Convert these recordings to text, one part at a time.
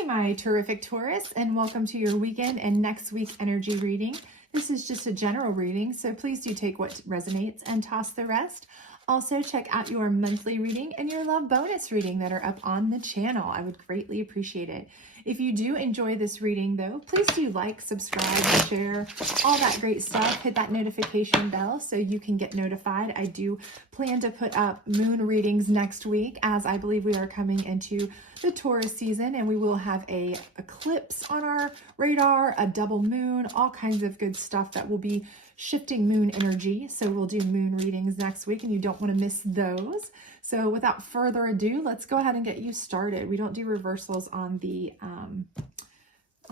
Hey, my terrific Taurus, and welcome to your weekend and next week energy reading. This is just a general reading, so please do take what resonates and toss the rest. Also, check out your monthly reading and your love bonus reading that are up on the channel. I would greatly appreciate it. If you do enjoy this reading, though, please do like, subscribe, share, all that great stuff. Hit that notification bell so you can get notified. I do plan to put up moon readings next week, as I believe we are coming into the Taurus season, and we will have a eclipse on our radar, a double moon, all kinds of good stuff that will be shifting moon energy. So we'll do moon readings next week, and you don't want to miss those. So without further ado, let's go ahead and get you started. We don't do reversals on the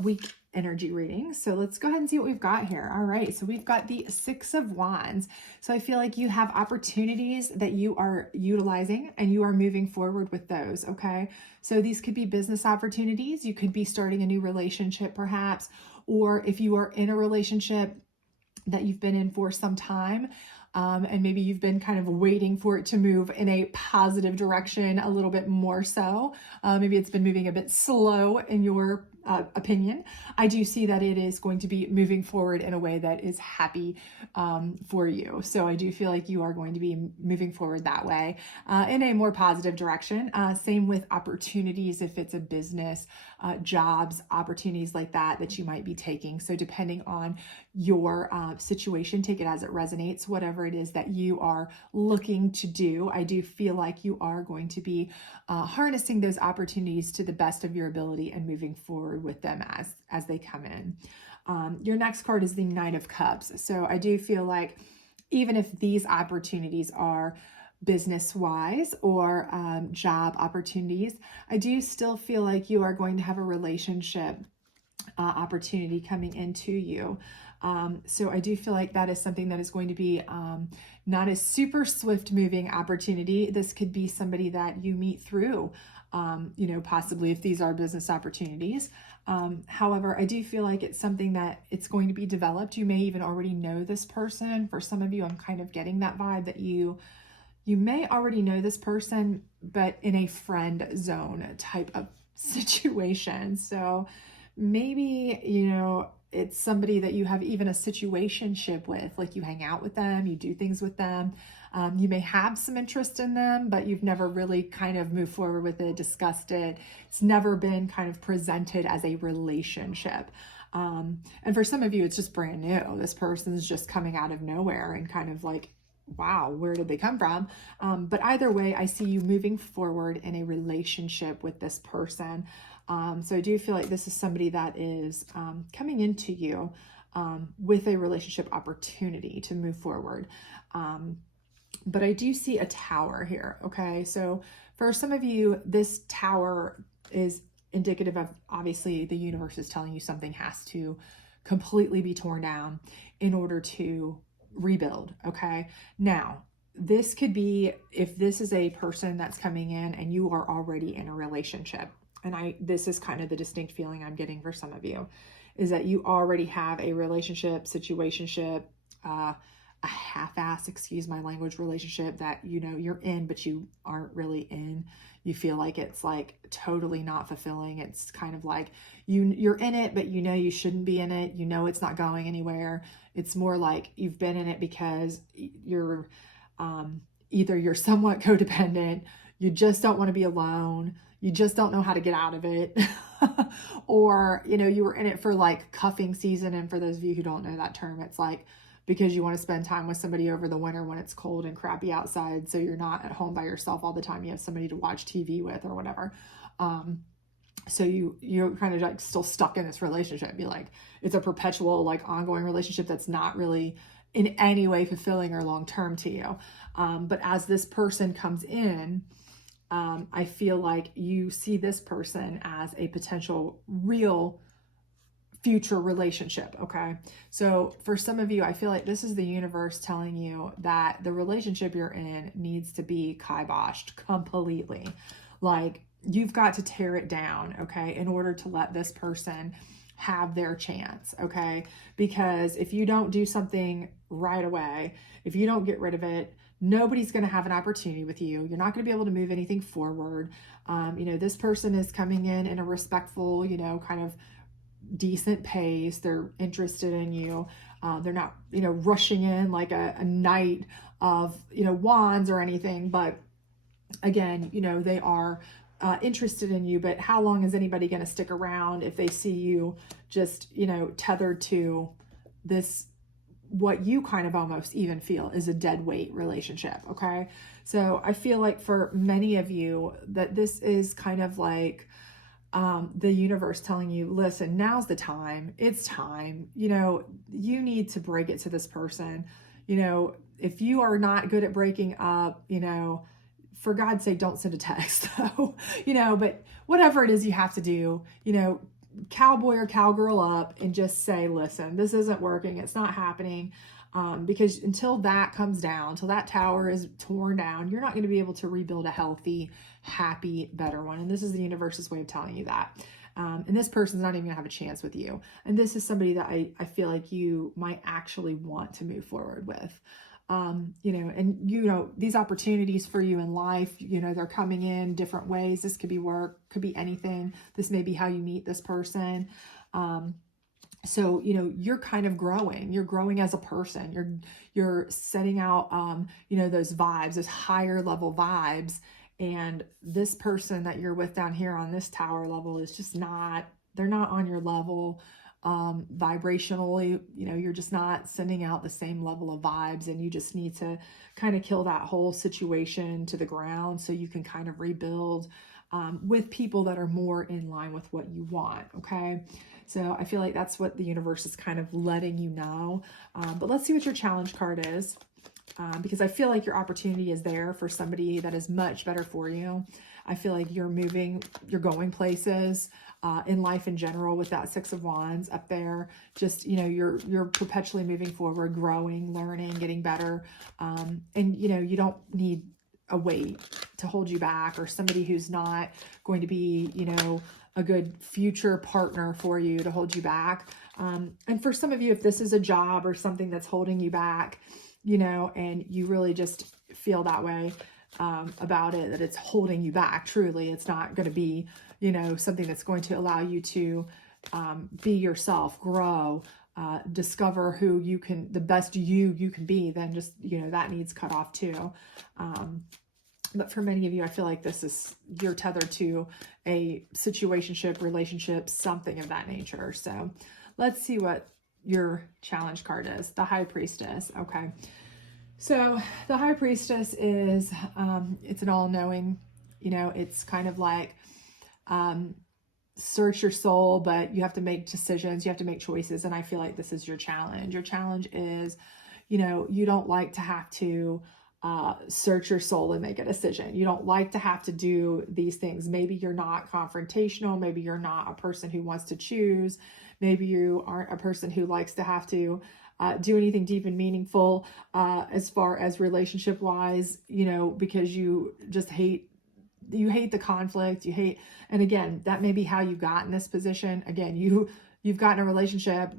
week energy reading. So let's go ahead and see what we've got here. All right. So we've got the Six of Wands. So I feel like you have opportunities that you are utilizing and you are moving forward with those. Okay. So these could be business opportunities. You could be starting a new relationship perhaps, or if you are in a relationship that you've been in for some time, and maybe you've been kind of waiting for it to move in a positive direction a little bit more so. Maybe it's been moving a bit slow in your opinion. I do see that it is going to be moving forward in a way that is happy for you. So I do feel like you are going to be moving forward that way in a more positive direction. Same with opportunities, if it's a business, jobs, opportunities like that you might be taking. So depending on your situation, take it as it resonates, whatever it is that you are looking to do. I do feel like you are going to be harnessing those opportunities to the best of your ability and moving forward with them as they come in. Your next card is the Knight of Cups. So I do feel like even if these opportunities are business-wise or job opportunities, I do still feel like you are going to have a relationship opportunity coming into you. So I do feel like that is something that is going to be not a super swift moving opportunity. This could be somebody that you meet through, possibly if these are business opportunities. However, I do feel like it's something that it's going to be developed. You may even already know this person. For some of you, I'm kind of getting that vibe that you may already know this person, but in a friend zone type of situation. So maybe, it's somebody that you have even a situationship with, like you hang out with them, you do things with them. You may have some interest in them, but you've never really kind of moved forward with it, discussed it. It's never been kind of presented as a relationship. And for some of you, it's just brand new. This person's just coming out of nowhere and kind of like, wow, where did they come from? But either way, I see you moving forward in a relationship with this person. So I do feel like this is somebody that is coming into you with a relationship opportunity to move forward. But I do see a tower here. Okay. So for some of you, this tower is indicative of, obviously, the universe is telling you something has to completely be torn down in order to rebuild. Okay. Now, this could be if this is a person that's coming in and you are already in a relationship. And this is kind of the distinct feeling I'm getting for some of you, is that you already have a relationship, situationship, a half-ass, excuse my language, relationship that, you're in, but you aren't really in. You feel like it's like totally not fulfilling. It's kind of like you're in it, but you shouldn't be in it. It's not going anywhere. It's more like you've been in it because you're either you're somewhat codependent, you just don't want to be alone, you just don't know how to get out of it, or, you were in it for like cuffing season. And for those of you who don't know that term, it's like because you want to spend time with somebody over the winter when it's cold and crappy outside. So you're not at home by yourself all the time. You have somebody to watch TV with or whatever. So you're kind of like still stuck in this relationship. Be like, it's a perpetual, like ongoing relationship that's not really in any way fulfilling or long-term to you. But as this person comes in, I feel like you see this person as a potential real future relationship. Okay. So for some of you, I feel like this is the universe telling you that the relationship you're in needs to be kiboshed completely. Like you've got to tear it down. Okay. In order to let this person have their chance. Okay. Because if you don't do something right away, if you don't get rid of it, Nobody's going to have an opportunity with you. You're not going to be able to move anything forward. This person is coming in a respectful, kind of decent pace. They're interested in you. They're not, rushing in like a knight of, wands or anything. But again, they are interested in you. But how long is anybody going to stick around if they see you just, tethered to this, what you kind of almost even feel is a dead weight relationship? Okay. So I feel like for many of you that this is kind of like, the universe telling you, listen, now's the time. It's time. You need to break it to this person. If you are not good at breaking up, for God's sake, don't send a text. So, but whatever it is you have to do, cowboy or cowgirl up and just say, listen, this isn't working. It's not happening. Because until that comes down, until that tower is torn down, you're not going to be able to rebuild a healthy, happy, better one. And this is the universe's way of telling you that. And this person's not even going to have a chance with you. And this is somebody that I feel like you might actually want to move forward with. These opportunities for you in life, they're coming in different ways. This could be work, could be anything. This may be how you meet this person. So, you're kind of growing, you're growing as a person, you're setting out, those vibes, those higher level vibes. And this person that you're with down here on this tower level is just they're not on your level. Vibrationally, you're just not sending out the same level of vibes, and you just need to kind of kill that whole situation to the ground so you can kind of rebuild, with people that are more in line with what you want. Okay. So I feel like that's what the universe is kind of letting you know. But let's see what your challenge card is. Because I feel like your opportunity is there for somebody that is much better for you. I feel like you're going places in life in general with that Six of Wands up there. Just, you're perpetually moving forward, growing, learning, getting better. And, you don't need a weight to hold you back, or somebody who's not going to be, a good future partner for you to hold you back. And for some of you, if this is a job or something that's holding you back, and you really just feel that way about it, that it's holding you back, truly, it's not going to be, something that's going to allow you to be yourself, grow, discover who the best you can be, then just, that needs cut off too. But for many of you, I feel like you're tethered to a situationship, relationship, something of that nature. So let's see what your challenge card is. The High Priestess. Okay. So the High Priestess is, it's an all-knowing, it's kind of like, search your soul, but you have to make decisions, you have to make choices. And I feel like this is your challenge. Your challenge is, you don't like to have to search your soul and make a decision. You don't like to have to do these things. Maybe you're not confrontational. Maybe you're not a person who wants to choose. Maybe you aren't a person who likes to have to do anything deep and meaningful as far as relationship wise, because you just hate the conflict, and again, that may be how you got in this position. Again, you've gotten a relationship.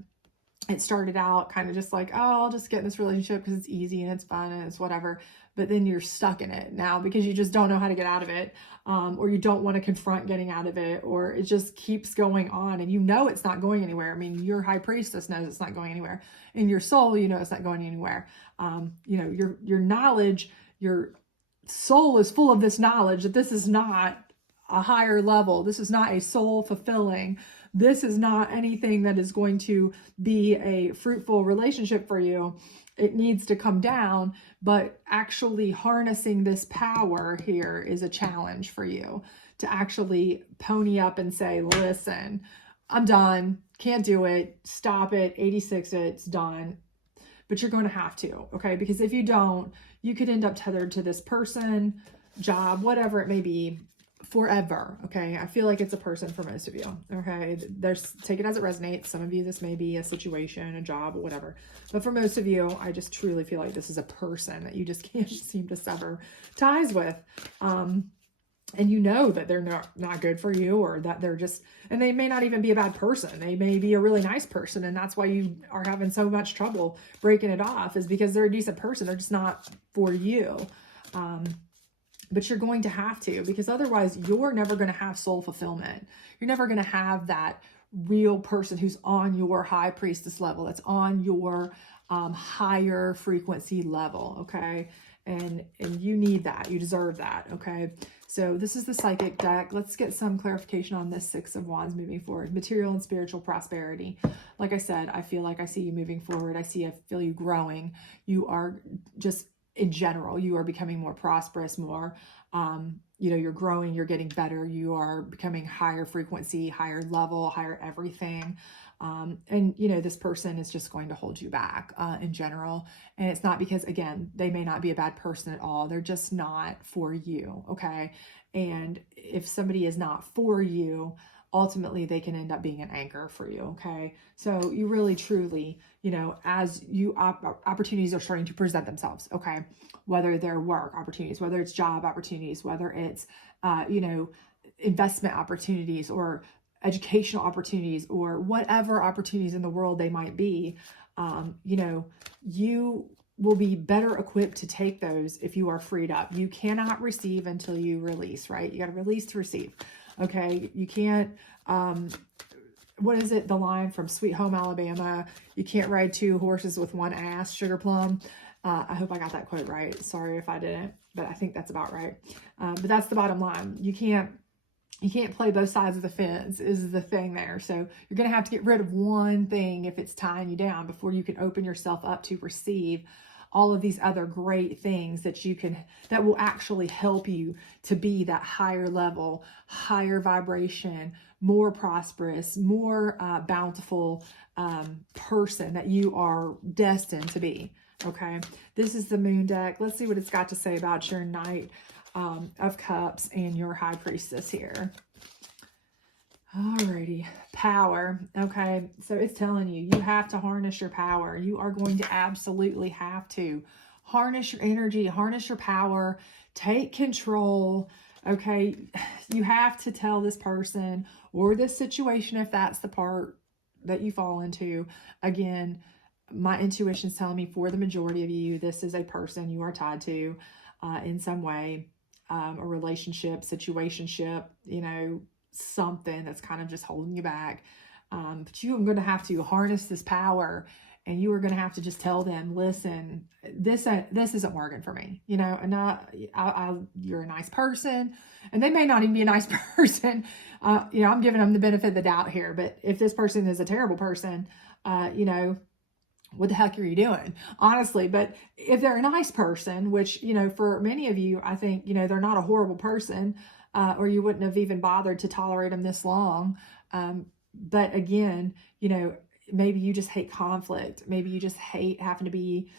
It started out kind of just like, oh, I'll just get in this relationship because it's easy and it's fun and it's whatever. But then you're stuck in it now because you just don't know how to get out of it. Or you don't want to confront getting out of it, or it just keeps going on and it's not going anywhere. I mean, your High Priestess knows it's not going anywhere. In your soul, it's not going anywhere. Your knowledge, your soul is full of this knowledge that this is not a higher level. This is not a soul fulfilling. This is not anything that is going to be a fruitful relationship for you. It needs to come down, but actually harnessing this power here is a challenge for you to actually pony up and say, listen, I'm done. Can't do it. Stop it. 86 it's done. But you're going to have to, okay? Because if you don't, you could end up tethered to this person, job, whatever it may be, forever. Okay. I feel like it's a person for most of you. Okay. Take it as it resonates. Some of you, this may be a situation, a job, or whatever. But for most of you, I just truly feel like this is a person that you just can't seem to sever ties with. and you know that they're not good for you, or that they're just, and they may not even be a bad person. They may be a really nice person. And that's why you are having so much trouble breaking it off, is because they're a decent person. They're just not for you. But you're going to have to, because otherwise you're never going to have soul fulfillment. You're never going to have that real person who's on your high priestess level, that's on your higher frequency level. Okay. And you need that. You deserve that. Okay. So this is the psychic deck. Let's get some clarification on this Six of Wands moving forward. Material and spiritual prosperity. Like I said, I feel like I see you moving forward. I feel you growing. You are just, in general, you are becoming more prosperous, more, you know, you're growing, you're getting better, you are becoming higher frequency, higher level, higher everything. And, you know, this person is just going to hold you back in general. And it's not because, again, they may not be a bad person at all. They're just not for you. Okay. And if somebody is not for you, ultimately they can end up being an anchor for you. Okay. So you really, truly, you know, as you opportunities are starting to present themselves. Okay. Whether they're work opportunities, whether it's job opportunities, whether it's, you know, investment opportunities or educational opportunities, or whatever opportunities in the world they might be, you know, you will be better equipped to take those if you are freed up. You cannot receive until you release, right? You got to release to receive. Okay. You can't, what is it? The line from Sweet Home Alabama, you can't ride two horses with one ass, Sugar Plum. I hope I got that quote right. Sorry if I didn't, but I think that's about right. But that's the bottom line. You can't play both sides of the fence, is the thing there. So you're going to have to get rid of one thing if it's tying you down, before you can open yourself up to receive all of these other great things that will actually help you to be that higher level, higher vibration, more prosperous, more bountiful person that you are destined to be. Okay. This is the Moon deck. Let's see what it's got to say about your Knight of Cups and your High Priestess here. Alrighty, power. Okay, so it's telling you, you have to harness your power. You are going to absolutely have to harness your energy, harness your power, take control. Okay, you have to tell this person or this situation, if that's the part that you fall into. Again, my intuition's telling me, for the majority of you, this is a person you are tied to in some way, a relationship, situationship, you know, something that's kind of just holding you back. But you are going to have to harness this power, and you are going to have to just tell them, listen, this isn't working for me. You know, and you're a nice person, and they may not even be a nice person. You know, I'm giving them the benefit of the doubt here, but if this person is a terrible person, you know, what the heck are you doing? Honestly. But if they're a nice person, which, you know, for many of you, I think, you know, they're not a horrible person, or you wouldn't have even bothered to tolerate them this long. But again, you know, maybe you just hate conflict. Maybe you just hate having to be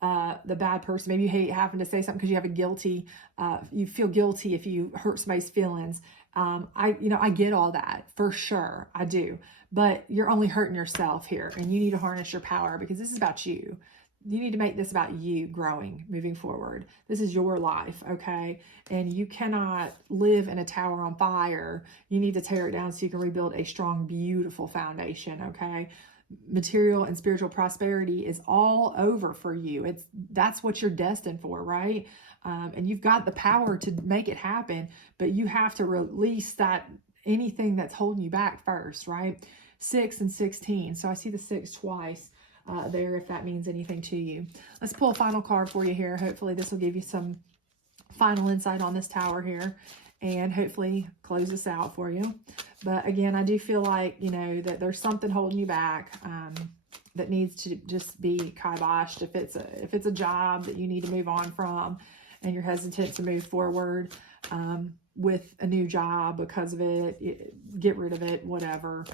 the bad person. Maybe you hate having to say something because you have you feel guilty if you hurt somebody's feelings. I get all that, for sure. I do. But you're only hurting yourself here, and you need to harness your power, because this is about you. You need to make this about you growing, moving forward. This is your life, okay? And you cannot live in a tower on fire. You need to tear it down so you can rebuild a strong, beautiful foundation, okay? Material and spiritual prosperity is all over for you. That's what you're destined for, right? And you've got the power to make it happen, but you have to release anything that's holding you back first, right? 6 and 16. So I see the 6 twice there, if that means anything to you. Let's pull a final card for you here. Hopefully this will give you some final insight on this tower here, and hopefully close this out for you. But again, I do feel like, you know, that there's something holding you back that needs to just be kiboshed. If it's a job that you need to move on from, and you're hesitant to move forward with a new job because of it, get rid of it, whatever.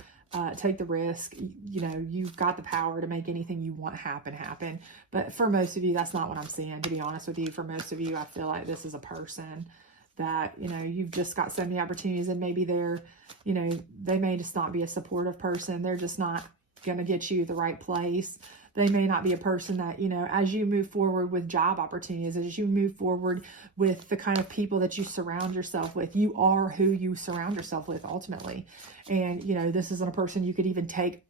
Take the risk. You know, you've got the power to make anything you want happen. But for most of you, that's not what I'm seeing, to be honest with you. For most of you, I feel like this is a person that, you know, you've just got so many opportunities, and maybe they may just not be a supportive person. They're just not going to get you the right place. They may not be a person that, you know, as you move forward with job opportunities, as you move forward with the kind of people that you surround yourself with, you are who you surround yourself with ultimately. And, you know, this isn't a person you could even take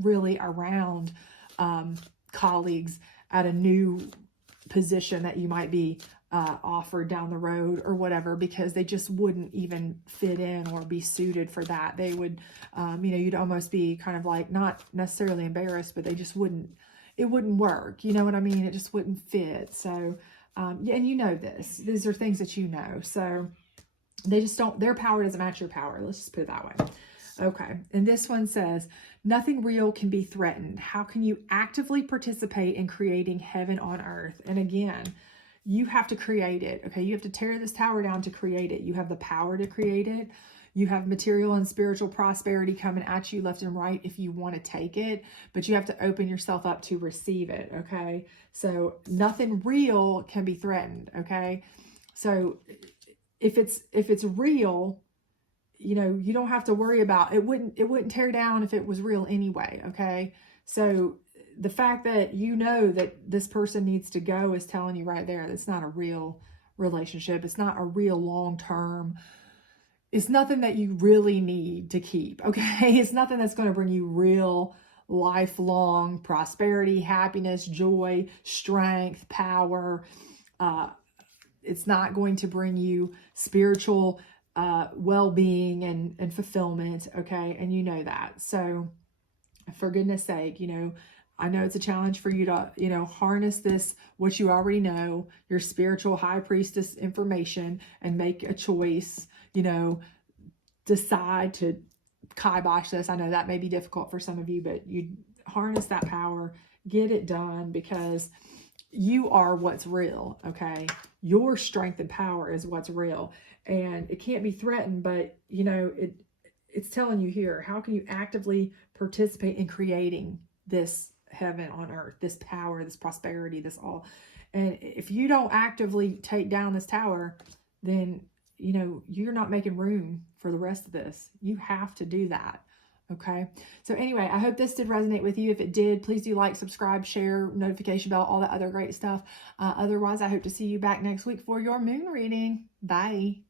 really around colleagues at a new position that you might be offered down the road or whatever, because they just wouldn't even fit in or be suited for that. They would, you know, you'd almost be kind of like, not necessarily embarrassed, but they just wouldn't, it wouldn't work. You know what I mean? It just wouldn't fit. So, yeah, and you know this, these are things that you know. So they just don't, their power doesn't match your power. Let's just put it that way. Okay, and this one says, nothing real can be threatened. How can you actively participate in creating heaven on earth? And again, you have to create it, okay? You have to tear this tower down to create it. You have the power to create it. You have material and spiritual prosperity coming at you left and right if you want to take it, but you have to open yourself up to receive it, okay? So nothing real can be threatened, okay? So if it's real, you know, you don't have to worry about it. Wouldn't tear down if it was real anyway. Okay. So the fact that you know that this person needs to go is telling you right there, that's not a real relationship. It's not a real long-term. It's nothing that you really need to keep. Okay. It's nothing that's going to bring you real lifelong prosperity, happiness, joy, strength, power. It's not going to bring you spiritual well-being and fulfillment, okay? And you know that. So for goodness sake, you know, I know it's a challenge for you to, you know, harness this, what you already know, your spiritual high priestess information, and make a choice, you know, decide to kibosh this. I know that may be difficult for some of you, but you harness that power, get it done, because you are what's real, okay? Your strength and power is what's real, and it can't be threatened, but you know, it's telling you here, how can you actively participate in creating this heaven on earth, this power, this prosperity, this all. And if you don't actively take down this tower, then, you know, you're not making room for the rest of this. You have to do that. Okay. So anyway, I hope this did resonate with you. If it did, please do like, subscribe, share, notification bell, all that other great stuff. Otherwise, I hope to see you back next week for your moon reading. Bye.